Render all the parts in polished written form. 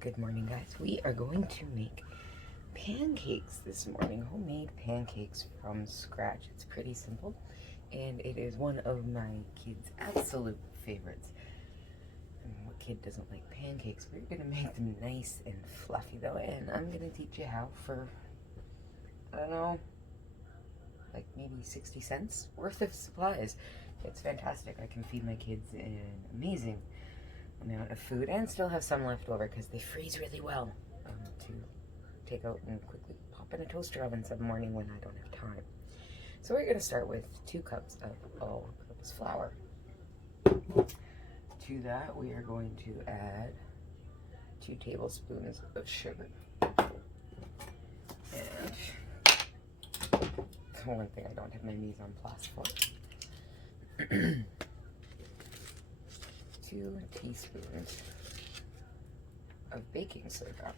Good morning, guys. We are going to make pancakes this morning, homemade pancakes from scratch. It's pretty simple, and it is one of my kids' absolute favorites. And what kid doesn't like pancakes? We're going to make them nice and fluffy, though, and I'm going to teach you how for, I don't know, like maybe 60 cents worth of supplies. It's fantastic. I can feed my kids an amazing amount of food and still have some left over because they freeze really well to take out and quickly pop in a toaster oven some morning when I don't have time. So we're going to start with 2 cups of all-purpose flour. To that we are going to add 2 tablespoons of sugar. And the one thing I don't have my mise en place for. 2 teaspoons of baking soda.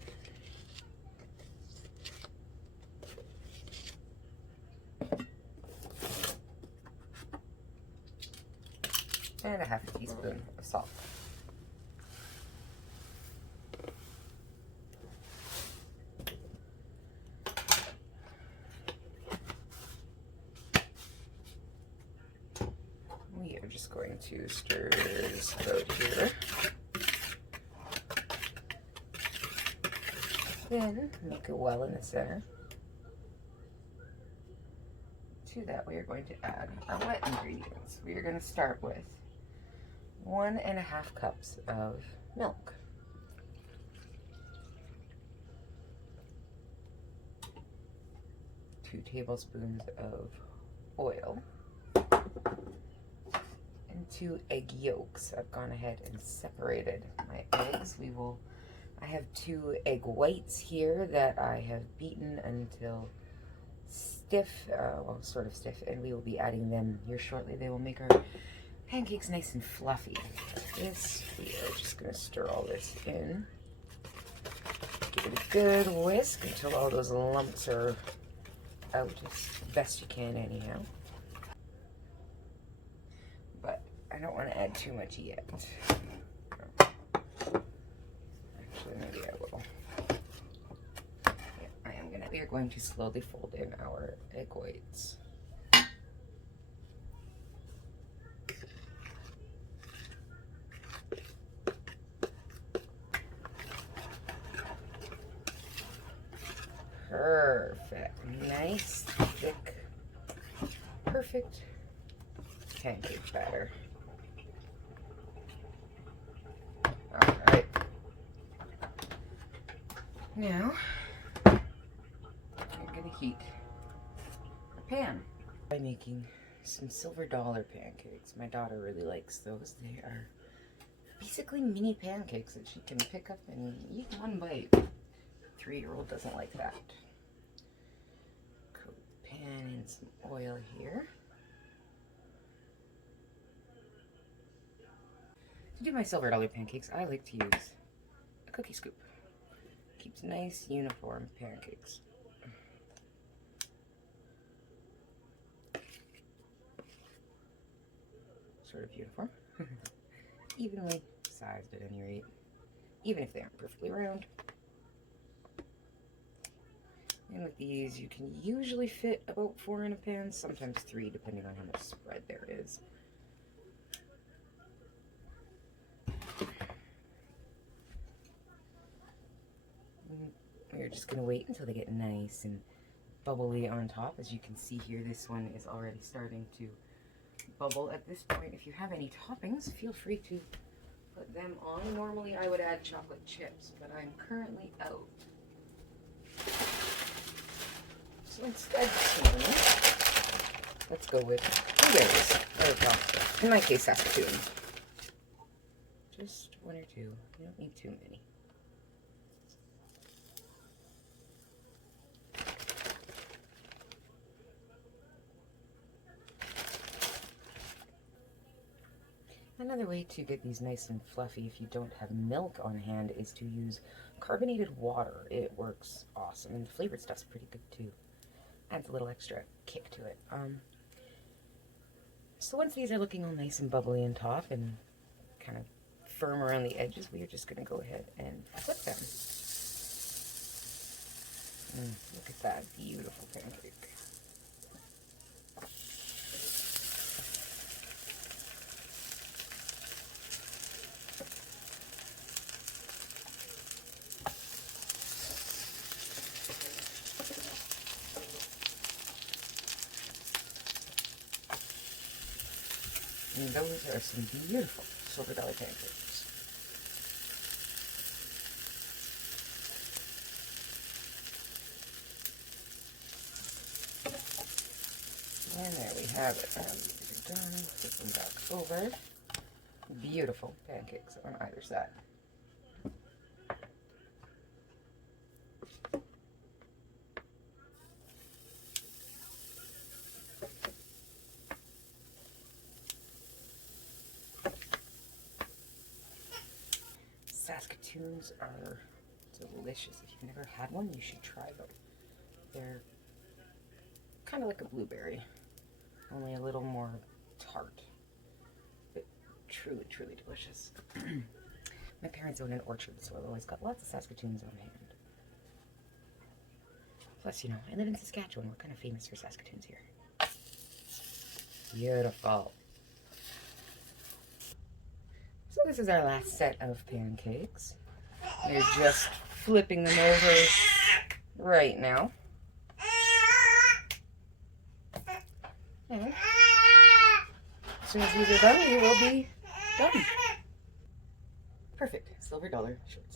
And a half a teaspoon of salt. We are just going to stir this about here. Then make a well in the center. To that we are going to add our wet ingredients. We are going to start with 1.5 cups of milk. 2 tablespoons of oil. 2 egg yolks. I've gone ahead and separated my eggs. I have 2 egg whites here that I have beaten until stiff, well, sort of stiff, and we will be adding them here shortly. They will make our pancakes nice and fluffy. This, we are just going to stir all this in. Give it a good whisk until all those lumps are out as best you can anyhow. I don't want to add too much yet. Actually, maybe I will. Yeah, I am gonna. We are going to slowly fold in our egg whites. Perfect. Nice, thick, perfect pancake batter. Alright, now I'm going to heat a pan by making some silver dollar pancakes. My daughter really likes those. They are basically mini pancakes that she can pick up and eat one bite. 3-year-old doesn't like that. Coat the pan in some oil here. To do my silver dollar pancakes, I like to use a cookie scoop. Keeps nice, uniform pancakes. Sort of uniform. Evenly sized at any rate, even if they aren't perfectly round. And with these, you can usually fit about 4 in a pan, sometimes 3, depending on how much spread there is. We're just going to wait until they get nice and bubbly on top. As you can see here, this one is already starting to bubble. At this point, if you have any toppings, feel free to put them on. Normally, I would add chocolate chips, but I'm currently out. So instead, let's go with blueberries. Or, in my case, Saskatoons. Just 1 or 2. You don't need too many. Another way to get these nice and fluffy if you don't have milk on hand is to use carbonated water. It works awesome, and the flavored stuff's pretty good too. Adds a little extra kick to it. So once these are looking all nice and bubbly on top and kind of firm around the edges, we are just going to go ahead and flip them. that beautiful pancake. And those are some beautiful silver dollar pancakes. And there we have it. These are done. Flip them back over. Beautiful pancakes on either side. Saskatoons are delicious. If you've never had one, you should try them. They're kind of like a blueberry, only a little more tart. But truly, truly delicious. My parents own an orchard, so I've always got lots of Saskatoons on hand. Plus, you know, I live in Saskatchewan. We're kind of famous for Saskatoons here. Beautiful. So this is our last set of pancakes. We're just flipping them over right now. And as soon as these are done, we will be done. Perfect. Silver dollar short.